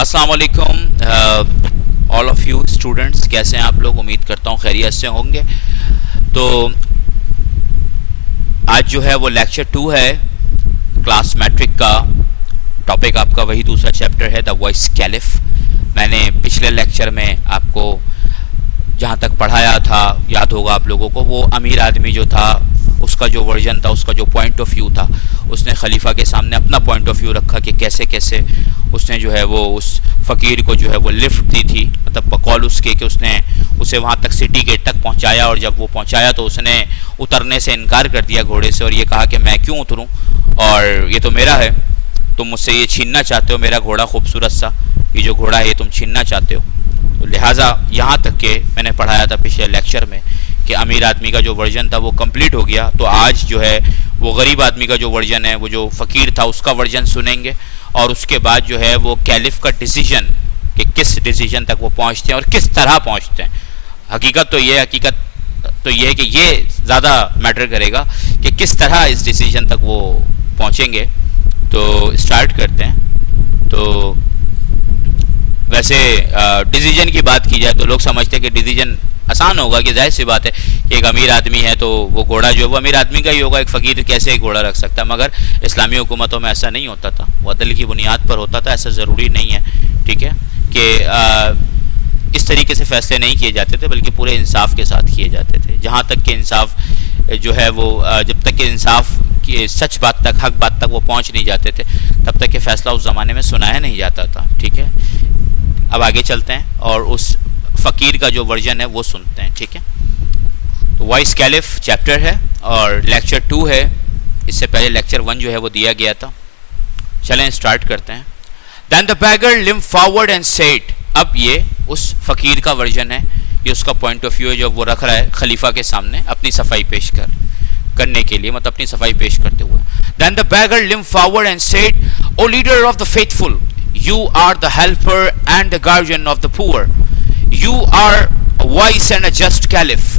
السلام علیکم all of you students, کیسے ہیں آپ لوگ؟ امید کرتا ہوں خیریت سے ہوں گے. تو آج جو ہے وہ لیکچر 2 ہے کلاس میٹرک کا. ٹاپک آپ کا وہی دوسرا چیپٹر ہے دا وائس کیلف. میں نے پچھلے لیکچر میں آپ کو جہاں تک پڑھایا تھا یاد ہوگا آپ لوگوں کو، وہ امیر آدمی جو تھا اس کا جو ورژن تھا، اس کا جو پوائنٹ آف ویو تھا، اس نے خلیفہ کے سامنے اپنا پوائنٹ آف ویو رکھا کہ کیسے کیسے اس نے جو ہے وہ اس فقیر کو جو ہے وہ لفٹ دی تھی، مطلب بقول اس کے کہ اس نے اسے وہاں تک سٹی گیٹ تک پہنچایا، اور جب وہ پہنچایا تو اس نے اترنے سے انکار کر دیا گھوڑے سے، اور یہ کہا کہ میں کیوں اتروں، اور یہ تو میرا ہے، تم مجھ سے یہ چھیننا چاہتے ہو، میرا گھوڑا خوبصورت سا یہ جو گھوڑا ہے یہ تم چھیننا چاہتے ہو. تو لہٰذا یہاں تک کہ میں نے پڑھایا تھا پچھلے لیکچر میں کہ امیر آدمی کا جو ورژن تھا وہ کمپلیٹ ہو گیا. تو آج جو ہے وہ غریب آدمی کا جو ورژن ہے، وہ جو فقیر تھا اس کا ورژن سنیں گے، اور اس کے بعد جو ہے وہ کیلف کا ڈیسیجن کہ کس ڈیسیجن تک وہ پہنچتے ہیں اور کس طرح پہنچتے ہیں. حقیقت تو یہ ہے کہ یہ زیادہ میٹر کرے گا کہ کس طرح اس ڈیسیجن تک وہ پہنچیں گے. تو اسٹارٹ کرتے ہیں. تو ویسے ڈیسیجن کی بات کی جائے تو لوگ سمجھتے ہیں کہ ڈیسیجن آسان ہوگا، کہ ظاہر سی بات ہے کہ ایک امیر آدمی ہے تو وہ گھوڑا جو ہے وہ امیر آدمی کا ہی ہوگا، ایک فقیر کیسے گھوڑا رکھ سکتا ہے. مگر اسلامی حکومتوں میں ایسا نہیں ہوتا تھا، وہ عدل کی بنیاد پر ہوتا تھا. ایسا ضروری نہیں ہے، ٹھیک ہے، کہ اس طریقے سے فیصلے نہیں کیے جاتے تھے، بلکہ پورے انصاف کے ساتھ کیے جاتے تھے. جہاں تک کہ انصاف جو ہے وہ جب تک کہ انصاف کی سچ بات تک، حق بات تک وہ پہنچ نہیں جاتے تھے، تب تک کہ فیصلہ اس زمانے میں سنایا نہیں جاتا تھا. ٹھیک ہے، اب آگے چلتے ہیں اور اس فقیر کا جو ورژن ہے وہ سنتے ہیں. ٹھیک ہے، تو وائس کیلف چیپٹر ہے اور لیکچر 2 ہے. اس سے پہلے لیکچر 1 جو ہے وہ دیا گیا تھا. چلیں اسٹارٹ کرتے ہیں. Then the beggar limped forward and said. اب یہ اس فقیر کا ورژن ہے، یہ اس کا پوائنٹ آف ویو ہے جو وہ رکھ رہا ہے خلیفہ کے سامنے اپنی صفائی پیش کرنے کے لیے، مطلب اپنی صفائی پیش کرتے ہوئے. Then the beggar limped forward and said, O leader of the faithful, you are the helper and the guardian of the poor. You are a wise and a just caliph.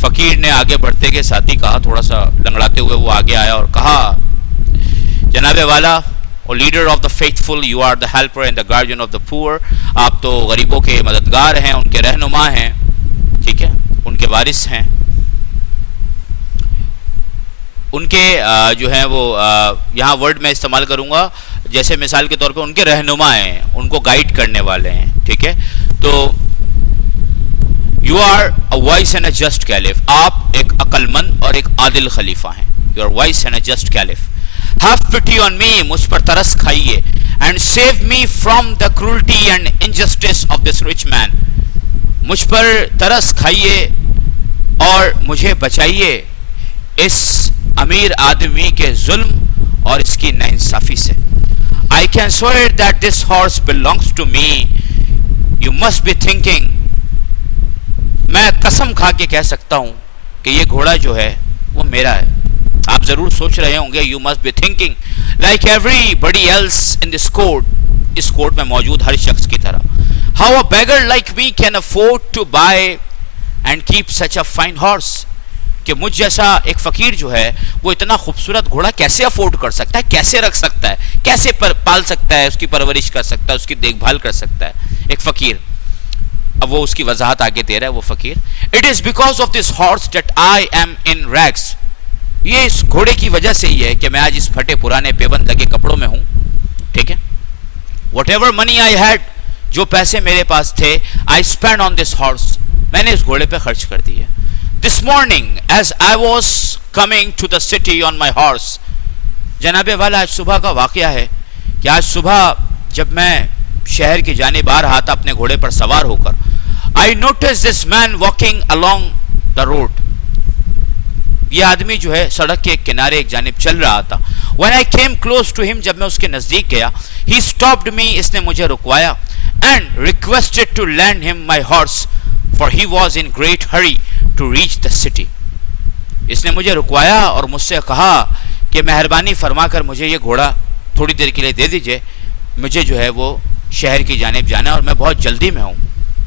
فقیر نے آگے بڑھتے کے ساتھ ہی کہا، تھوڑا سا لنگڑاتے ہوئے وہ آگے آیا اور کہا، جناب والا، O leader of the faithful, you are the helper and the guardian of the poor. آپ تو غریبوں کے مددگار ہیں، ان کے رہنما ہیں، ٹھیک ہے، ان کے وارث ہیں، ان کے جو ہیں وہ یہاں ورڈ میں استعمال کروں گا جیسے مثال کے طور پہ ان کے رہنما ہیں، ان کو گائیڈ کرنے والے ہیں. ٹھیک ہے، تو you are a wise and a just caliph, آپ ایک عقل مند اور ایک عادل خلیفہ ہیں. You are wise and a just caliph. Have pity on me, مجھ پر ترس کھائیے. And save me from the cruelty and injustice of this rich man, مجھ پر ترس کھائیے اور مجھے بچائیے اس امیر آدمی کے ظلم اور اس کی ناانصافی سے. I can swear that this horse belongs to me. You must be thinking. میں قسم کھا کے کہہ سکتا ہوں کہ یہ گھوڑا جو ہے وہ میرا ہے. آپ ضرور سوچ رہے ہوں گے. You must be thinking like everybody else in this court. اس کورٹ میں موجود ہر شخص کی طرح. How a beggar like me can afford to buy and keep such a fine horse. کہ مجھ جیسا ایک فقیر جو ہے وہ اتنا خوبصورت گھوڑا کیسے افورڈ کر سکتا ہے، کیسے رکھ سکتا ہے، کیسے پال سکتا ہے، اس کی پرورش کر سکتا ہے، اس کی دیکھ بھال کر سکتا ہے ایک فقیر. اب وہ اس کی وضاحت آگے دے رہا ہے وہ فقیر. It is because of this horse that I am in rags. یہ اس گھوڑے کی وجہ سے ہی ہے کہ میں آج اس پھٹے پرانے پیبند لگے کپڑوں میں ہوں. ٹھیک ہے، whatever money I had، جو پیسے میرے پاس تھے، I spent on this horse، میں نے اس گھوڑے پہ خرچ کر دیے. This morning as I was coming to the city on my horse. جناب والا، آج صبح کا واقعہ ہے کہ آج صبح جب میں شہر کی جانب آ رہا تھا اپنے گھوڑے پر سوار ہو کر، I noticed this man walking along the road. یہ آدمی جو ہے سڑک کے کنارے ایک جانب چل رہا تھا. When I came close to him، جب میں اس کے نزدیک گیا، he stopped me، اس نے مجھے رکوایا، and requested to lend him my horse for he was in great hurry to reach the city. اس نے مجھے رکوایا اور مجھ سے کہا کہ مہربانی فرما کر مجھے یہ گھوڑا تھوڑی دیر کے لیے دے دیجئے، مجھے جو ہے وہ شہر کی جانب جانا ہے اور میں بہت جلدی میں ہوں.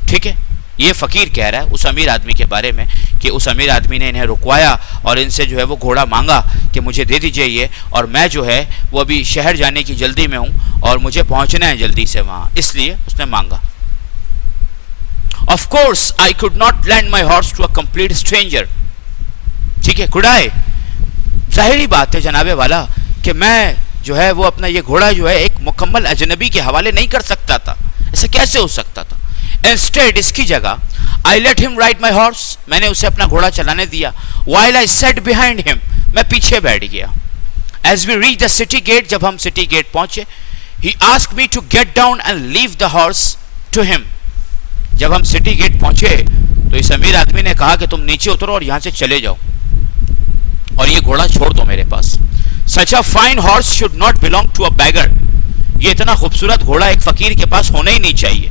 ٹھیک ہے، یہ فقیر کہہ رہا ہے اس امیر آدمی کے بارے میں کہ اس امیر آدمی نے انہیں رکوایا اور ان سے جو ہے وہ گھوڑا مانگا کہ مجھے دے دیجئے یہ، اور میں جو ہے وہ ابھی شہر جانے کی جلدی میں ہوں اور مجھے پہنچنا ہے جلدی سے وہاں، اس لیے اس نے مانگا. Of course I could not lend my horse to a complete stranger. ٹھیک ہے، could I؟ ظاہری بات ہے جناب والا کہ میں جو ہے وہ اپنا یہ گھوڑا جو ہے ایک مکمل اجنبی کے حوالے نہیں کر سکتا تھا. ایسا کیسے ہو سکتا تھا؟ Instead اس کی جگہ I let him ride my horse. میں نے اسے اپنا گھوڑا چلانے دیا. While I sat behind him. میں پیچھے بیٹھ گیا. As we reached the city gate. جب ہم سٹی گیٹ پہنچے He asked me to get down and leave the horse to him. جب ہم سٹی گیٹ پہنچے تو اس امیر آدمی نے کہا کہ تم نیچے اترو اور یہاں سے چلے جاؤ اور یہ گھوڑا چھوڑ دو میرے پاس. Such a fine horse should not belong to a beggar. یہ اتنا خوبصورت گھوڑا ایک فقیر کے پاس ہونا ہی نہیں چاہیے،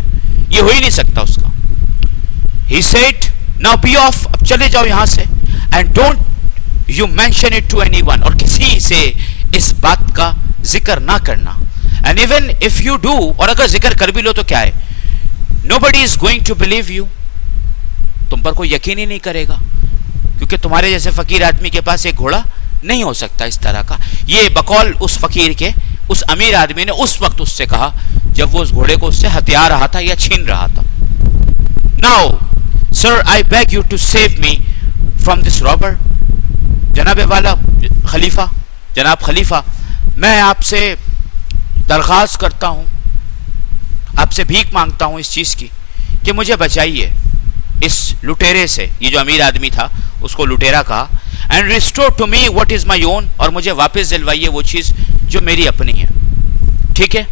یہ ہو ہی نہیں سکتا اس کا. He said, now be off. اب چلے جاؤ یہاں سے. And don't you mention it to anyone. اور کسی سے اس بات کا ذکر نہ کرنا. And even if you do, اور اگر ذکر کر بھی لو تو کیا ہے، nobody is going to believe you. تم پر کوئی یقین ہی نہیں کرے گا کیونکہ تمہارے جیسے فقیر آدمی کے پاس ایک گھوڑا نہیں ہو سکتا اس طرح کا. یہ بقول اس فقیر کے اس امیر آدمی نے اس وقت اس سے کہا جب وہ اس گھوڑے کو اس سے ہتھیار رہا تھا یا چھین رہا تھا. Now sir I beg you to save me from this robber. جناب والا خلیفہ، جناب خلیفہ، میں آپ سے درخواست کرتا ہوں، آپ سے بھیک مانگتا ہوں اس چیز کی کہ مجھے بچائیے اس لٹیرے سے. یہ جو امیر آدمی تھا اس کو لٹیرا کہا. And restore to me what is my own. اور مجھے واپس دلوائیے وہ چیز جو میری اپنی ہے. ٹھیک ہے،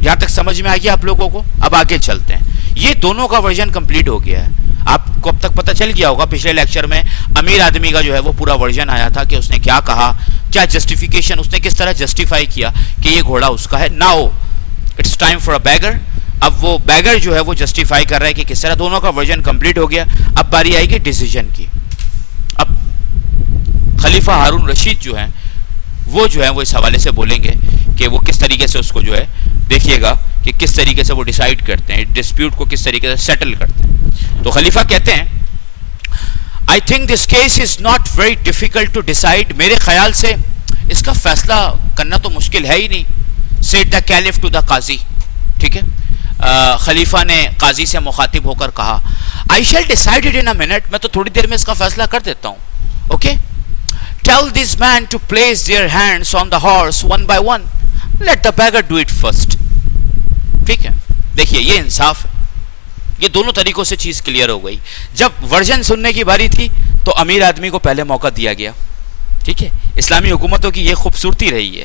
یہاں تک سمجھ میں آ گیا آپ لوگوں کو؟ اب آگے چلتے ہیں. یہ دونوں کا ورژن کمپلیٹ ہو گیا ہے. آپ کو اب تک پتہ چل گیا ہوگا پچھلے لیکچر میں امیر آدمی کا جو ہے وہ پورا ورژن آیا تھا کہ اس نے کیا کہا، کیا جسٹیفیکیشن، اس نے کس طرح جسٹیفائی کیا کہ یہ گھوڑا اس کا ہے. Now it's time for a beggar. اب وہ بیگر جو ہے وہ جسٹیفائی کر رہا ہے کہ کس طرح. دونوں کا ورژن کمپلیٹ ہو گیا. اب باری آئے گی ڈیسیجن کی. اب خلیفہ ہارون رشید جو ہیں وہ جو ہے وہ اس حوالے سے بولیں گے کہ وہ کس طریقے سے اس کو جو ہے دیکھیے گا کہ کس طریقے سے وہ ڈیسائیڈ کرتے ہیں، ڈسپیوٹ کو کس طریقے سے سیٹل کرتے ہیں. تو خلیفہ کہتے ہیں I think this case is not very difficult to decide. میرے خیال سے اس کا فیصلہ کرنا تو مشکل ہے ہی نہیں. Said the caliph to the قاضی. ٹھیک ہے، خلیفہ نے قاضی سے مخاطب ہو کر کہا I shall decide it in a minute. میں تو تھوڑی دیر میں اس کا فیصلہ کر دیتا ہوں. Okay? Tell this man to place their hands on the horse one by one. Let the beggar do it first. ٹھیک ہے، دیکھیے یہ انصاف ہے. یہ دونوں طریقوں سے چیز کلیئر ہو گئی. جب ورژن سننے کی باری تھی تو امیر آدمی کو پہلے موقع دیا گیا. ٹھیک ہے، اسلامی حکومتوں کی یہ خوبصورتی رہی ہے.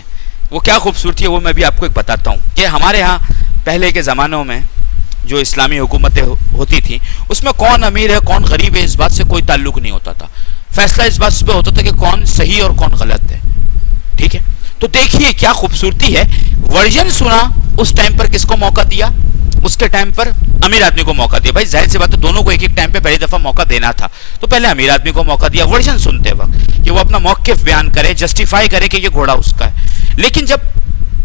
وہ کیا خوبصورتی ہے وہ میں بھی آپ کو ایک بتاتا ہوں کہ ہمارے ہاں پہلے کے زمانوں میں جو اسلامی حکومتیں ہوتی تھیں اس میں کون امیر ہے کون غریب ہے اس بات سے کوئی تعلق نہیں ہوتا تھا. فیصلہ اس بات پہ ہوتا تھا کہ کون صحیح اور کون غلط ہے. ٹھیک ہے، تو دیکھیے کیا خوبصورتی ہے. ورژن سنا اس ٹائم پر کس کو موقع دیا؟ اس کے ٹائم پر امیر آدمی کو موقع دیا. بھائی ظاہر سی بات ہے دونوں کو ایک ایک ٹائم پہ پہلی دفعہ موقع دینا تھا تو پہلے امیر آدمی کو موقع دیا ورژن سنتے وقت کہ وہ اپنا موقف بیان کرے، جسٹیفائی کرے کہ یہ گھوڑا اس کا ہے. لیکن جب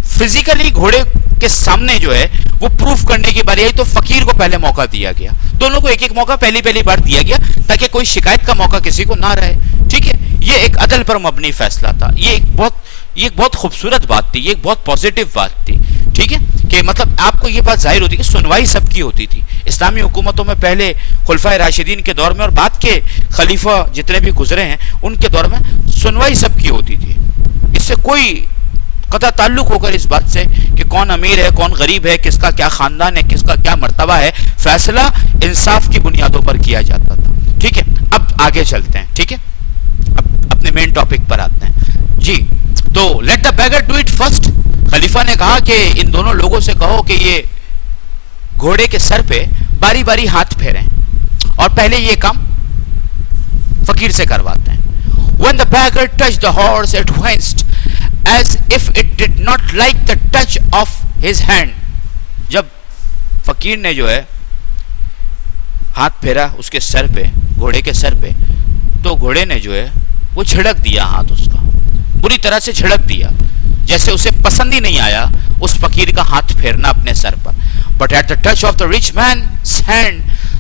فزیکلی گھوڑے کے سامنے جو ہے وہ پروف کرنے کی باری آئی تو فقیر کو پہلے موقع دیا گیا. دونوں کو ایک ایک موقع پہلی بار دیا گیا تاکہ کوئی شکایت کا موقع کسی کو نہ رہے. ٹھیک ہے، یہ ایک عدل پر مبنی فیصلہ تھا. یہ ایک بہت خوبصورت بات تھی، یہ ایک بہت پازیٹیو بات تھی. ٹھیک ہے، کہ مطلب آپ کو یہ بات ظاہر ہوتی ہے کہ سنوائی سب کی ہوتی تھی. اسلامی حکومتوں میں پہلے خلفائے راشدین کے دور میں اور بعد کے خلیفہ جتنے بھی گزرے ہیں ان کے دور میں سنوائی سب کی ہوتی تھی. اس سے کوئی قطع تعلق ہو کر اس بات سے کہ کون امیر ہے کون غریب ہے، کس کا کیا خاندان ہے، کس کا کیا مرتبہ ہے، فیصلہ انصاف کی بنیادوں پر کیا جاتا تھا. ٹھیک ہے، اب آگے چلتے ہیں. ٹھیک ہے، اب اپنے مین ٹاپک پر آتے ہیں. جی تو let the beggar do it first. خلیفہ نے کہا کہ ان دونوں لوگوں سے کہو کہ یہ گھوڑے کے سر پہ باری باری ہاتھ پھیریں اور پہلے یہ کام فقیر سے کرواتے ہیں. When the beggar touched the horse it winced as if it did not like the touch of his hand. جب فقیر نے جو ہے ہاتھ پھیرا اس کے سر پہ، گھوڑے کے سر پہ، تو گھوڑے نے جو ہے وہ جھڑک دیا ہاتھ اس کا، بری طرح سے جھڑک دیا، جیسے اسے پسند ہی نہیں آیا اس فقیر کا ہاتھ پھیرنا اپنے سر پر. But at the touch of the rich man's hand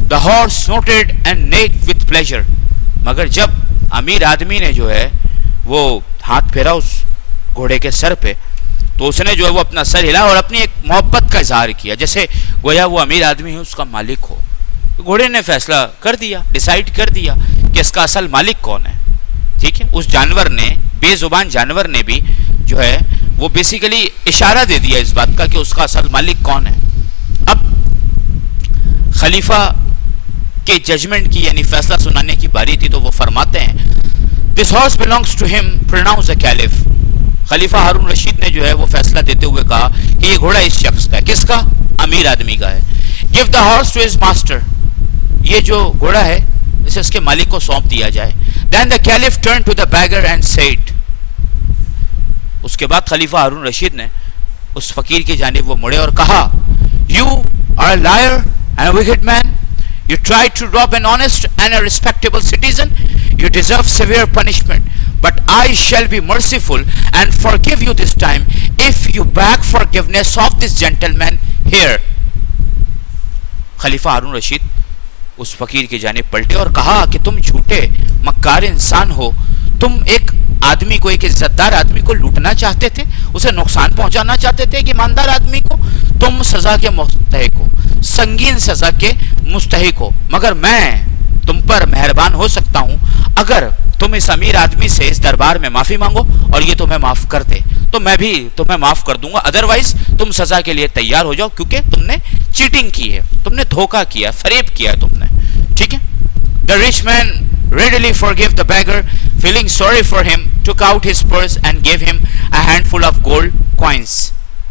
The horse snorted and neighed with pleasure. مگر جب امیر آدمی نے جو ہے وہ ہاتھ پھیرا اس گھوڑے کے سر پہ تو اس نے جو ہے وہ اپنا سر ہلا اور اپنی ایک محبت کا اظہار کیا جیسے گویا وہ امیر آدمی ہے اس کا مالک ہو. گھوڑے نے فیصلہ کر دیا, ڈیسائیڈ کر دیا کہ اس کا اصل مالک کون ہے. ٹھیک ہے, اس جانور نے, بے زبان جانور نے بھی جو ہے وہ بیسیکلی اشارہ دے دیا اس بات کا کہ اس کا اصل مالک کون ہے. اب خلیفہ کے ججمنٹ کی یعنی فیصلہ سنانے کی باری تھی تو وہ فرماتے ہیں This horse belongs to him, pronounced the caliph. خلیفہ ہارون رشید نے جو ہے وہ فیصلہ دیتے ہوئے کہا کہ یہ گھوڑا اس شخص کا ہے. کس کا؟ امیر آدمی کا ہے. Give the horse to his master. یہ جو گھوڑا ہے اسے اس کے مالک کو سونپ دیا جائے. Then the caliph turned to the beggar and said. اس کے بعد خلیفہ ہارون رشید نے اس فقیر کی جانب وہ مڑے اور کہا You are a liar and a wicked man. You tried to rob an honest and a respectable citizen. You deserve severe punishment. But I shall be merciful and forgive you this time if you beg forgiveness of this gentleman here. خلیفہ ہارون رشید اس فقیر کی جانب پلٹے اور کہا کہ تم جھوٹے مکار انسان ہو. تم ایک آدمی کو, ایک عزت دار آدمی کو لوٹنا چاہتے تھے, اسے نقصان پہنچانا چاہتے تھے ایک ایماندار آدمی کو. تم سزا کے مستحق ہو, سنگین سزا کے مستحق ہو, مگر میں تم پر مہربان ہو سکتا ہوں اگر تم اس امیر آدمی سے اس دربار میں معافی مانگو اور یہ تمہیں معاف کر دے تو میں بھی تمہیں معاف کر دوں گا. ادروائز تم سزا کے لیے تیار ہو جاؤ کیونکہ تم نے چیٹنگ کی ہے, تم نے دھوکہ کیا, فریب کیا ہے تم نے. ٹھیک ہے. The rich man readily forgave the beggar, feeling sorry for him, took out his purse and gave him a handful of gold coins.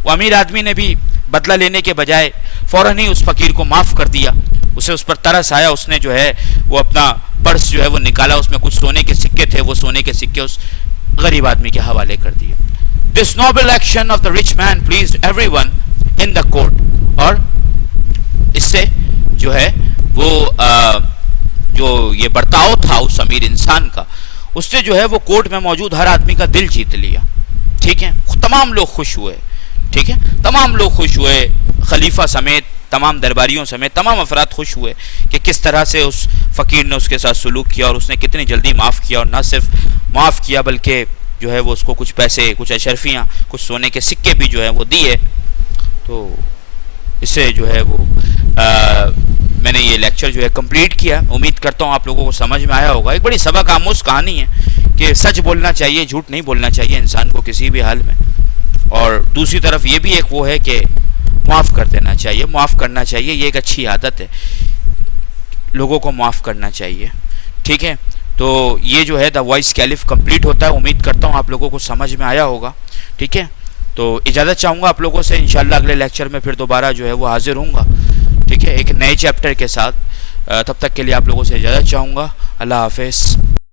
وہ امیر آدمی نے بھی بدلہ لینے کے بجائے فوراً ہی اس فقیر کو معاف کر دیا. اسے اس پر ترس آیا, اس نے جو ہے وہ اپنا پرس جو ہے وہ نکالا, اس میں کچھ سونے کے سکے تھے, وہ سونے کے سکے اس غریب آدمی کے حوالے کر دیے. This noble action of the rich man pleased everyone in the court. اور اس سے جو ہے وہ جو یہ برتاؤ تھا اس امیر انسان کا, اس سے جو ہے وہ کورٹ میں موجود ہر آدمی کا دل جیت لیا. ٹھیک ہے. تمام لوگ خوش ہوئے. ٹھیک ہے. تمام لوگ خوش ہوئے, خلیفہ سمیت, تمام درباریوں سمیت تمام افراد خوش ہوئے کہ کس طرح سے اس فقیر نے اس کے ساتھ سلوک کیا اور اس نے کتنی جلدی معاف کیا, اور نہ صرف معاف کیا بلکہ جو ہے وہ اس کو کچھ پیسے, کچھ اشرفیاں, کچھ سونے کے سکے بھی جو ہے وہ دیے. تو اس سے جو ہے وہ میں نے یہ لیکچر جو ہے کمپلیٹ کیا. امید کرتا ہوں آپ لوگوں کو سمجھ میں آیا ہوگا. ایک بڑی سبق آموز کہانی ہے کہ سچ بولنا چاہیے, جھوٹ نہیں بولنا چاہیے انسان کو کسی بھی حال میں. اور دوسری طرف یہ بھی ایک وہ ہے کہ معاف کر دینا چاہیے, معاف کرنا چاہیے. یہ ایک اچھی عادت ہے, لوگوں کو معاف کرنا چاہیے. ٹھیک ہے. تو یہ جو ہے دا وائس کیلف کمپلیٹ ہوتا ہے. امید کرتا ہوں آپ لوگوں کو سمجھ میں آیا ہوگا. ٹھیک ہے. تو اجازت چاہوں گا آپ لوگوں سے. انشاءاللہ اگلے لیکچر میں پھر دوبارہ جو ہے وہ حاضر ہوں گا. ٹھیک ہے, ایک نئے چیپٹر کے ساتھ. تب تک کے لیے آپ لوگوں سے اجازت چاہوں گا. اللہ حافظ.